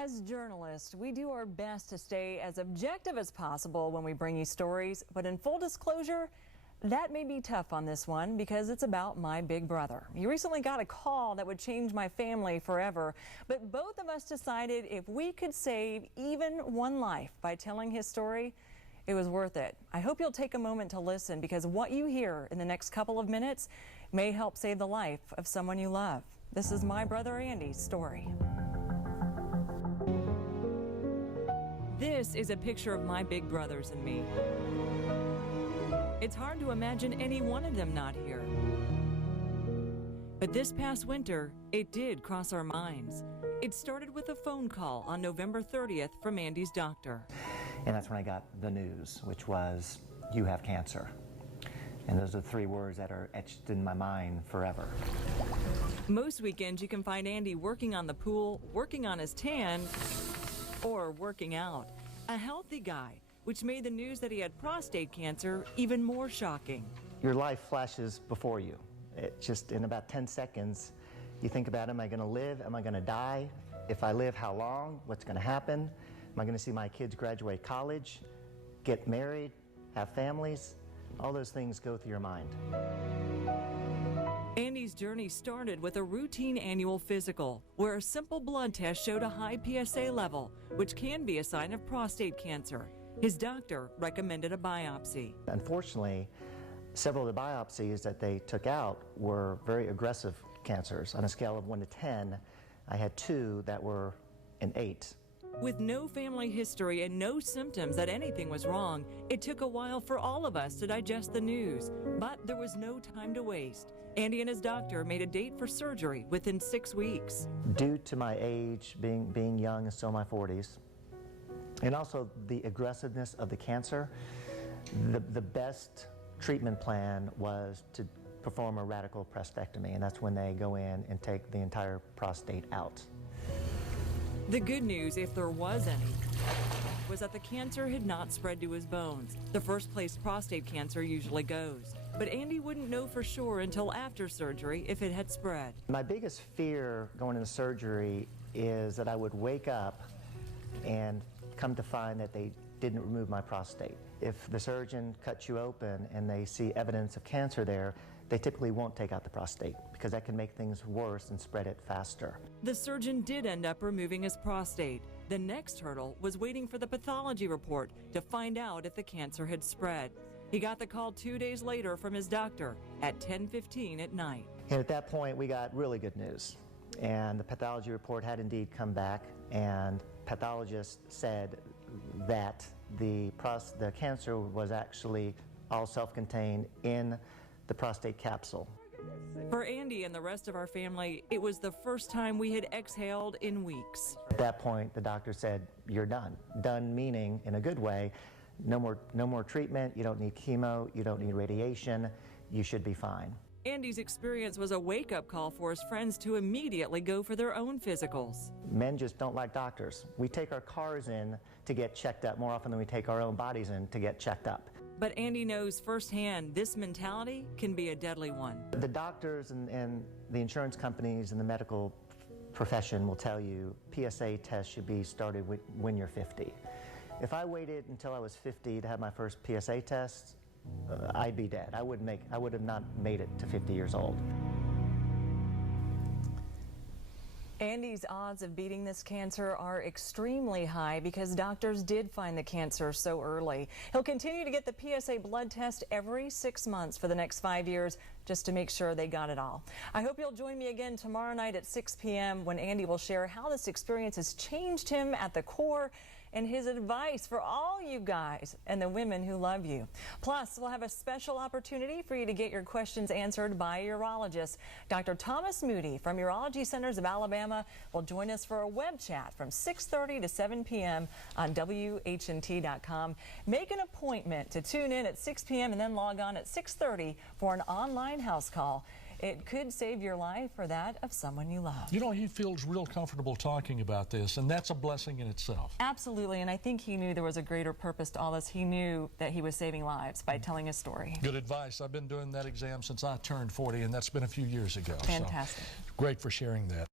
As journalists, we do our best to stay as objective as possible when we bring you stories, but in full disclosure, that may be tough on this one because it's about my big brother. He recently got a call that would change my family forever, but both of us decided if we could save even one life by telling his story, it was worth it. I hope you'll take a moment to listen because what you hear in the next couple of minutes may help save the life of someone you love. This is my brother Andy's story. This is a picture of my big brothers and me. It's hard to imagine any one of them not here. But this past winter, it did cross our minds. It started with a phone call on November 30th from Andy's doctor. And that's when I got the news, which was, you have cancer. And those are 3 words that are etched in my mind forever. Most weekends you can find Andy working on the pool, working on his tan, or working out. A healthy guy, which made the news that he had prostate cancer even more shocking. Your life flashes before you. It just, in about 10 seconds, you think about, am I going to live? Am I going to die? If I live, how long? What's going to happen? Am I going to see my kids graduate college, get married, have families? All those things go through your mind. Andy's journey started with a routine annual physical, where a simple blood test showed a high PSA level, which can be a sign of prostate cancer. His doctor recommended a biopsy. Unfortunately, several of the biopsies that they took out were very aggressive cancers. On a scale of 1 to 10, I had 2 that were an 8. With no family history and no symptoms that anything was wrong, it took a while for all of us to digest the news. But there was no time to waste. Andy and his doctor made a date for surgery within 6 weeks. Due to my age, being young and still in my 40s, and also the aggressiveness of the cancer, the best treatment plan was to perform a radical prostatectomy, and that's when they go in and take the entire prostate out. The good news, if there was any, was that the cancer had not spread to his bones, the first place prostate cancer usually goes. But Andy wouldn't know for sure until after surgery if it had spread. My biggest fear going into surgery is that I would wake up and come to find that they didn't remove my prostate. If the surgeon cuts you open and they see evidence of cancer there, they typically won't take out the prostate because that can make things worse and spread it faster. The surgeon did end up removing his prostate. The next hurdle was waiting for the pathology report to find out if the cancer had spread. He got the call 2 days later from his doctor at 10:15 at night. And at that point, we got really good news. And the pathology report had indeed come back, and pathologists said that the cancer was actually all self-contained in the prostate capsule. For Andy and the rest of our family, it was the first time we had exhaled in weeks. At that point, the doctor said, you're done. Done meaning, in a good way, no more treatment, you don't need chemo, you don't need radiation, you should be fine. Andy's experience was a wake-up call for his friends to immediately go for their own physicals. Men just don't like doctors. We take our cars in to get checked up more often than we take our own bodies in to get checked up. But Andy knows firsthand this mentality can be a deadly one. The doctors and the insurance companies and the medical profession will tell you PSA tests should be started when you're 50. If I waited until I was 50 to have my first PSA test, I'd be dead. I would have not made it to 50 years old. Andy's odds of beating this cancer are extremely high because doctors did find the cancer so early. He'll continue to get the PSA blood test every 6 months for the next 5 years just to make sure they got it all. I hope you'll join me again tomorrow night at 6 p.m. when Andy will share how this experience has changed him at the core and his advice for all you guys and the women who love you. Plus, we'll have a special opportunity for you to get your questions answered by a urologist. Dr. Thomas Moody from Urology Centers of Alabama will join us for a web chat from 6:30 to 7 p.m. on WHNT.com. Make an appointment to tune in at 6 p.m. and then log on at 6:30 for an online house call. It could save your life or that of someone you love. You know, he feels real comfortable talking about this, and that's a blessing in itself. Absolutely, and I think he knew there was a greater purpose to all this. He knew that he was saving lives by telling his story. Good advice. I've been doing that exam since I turned 40, and that's been a few years ago. Fantastic. So, great for sharing that.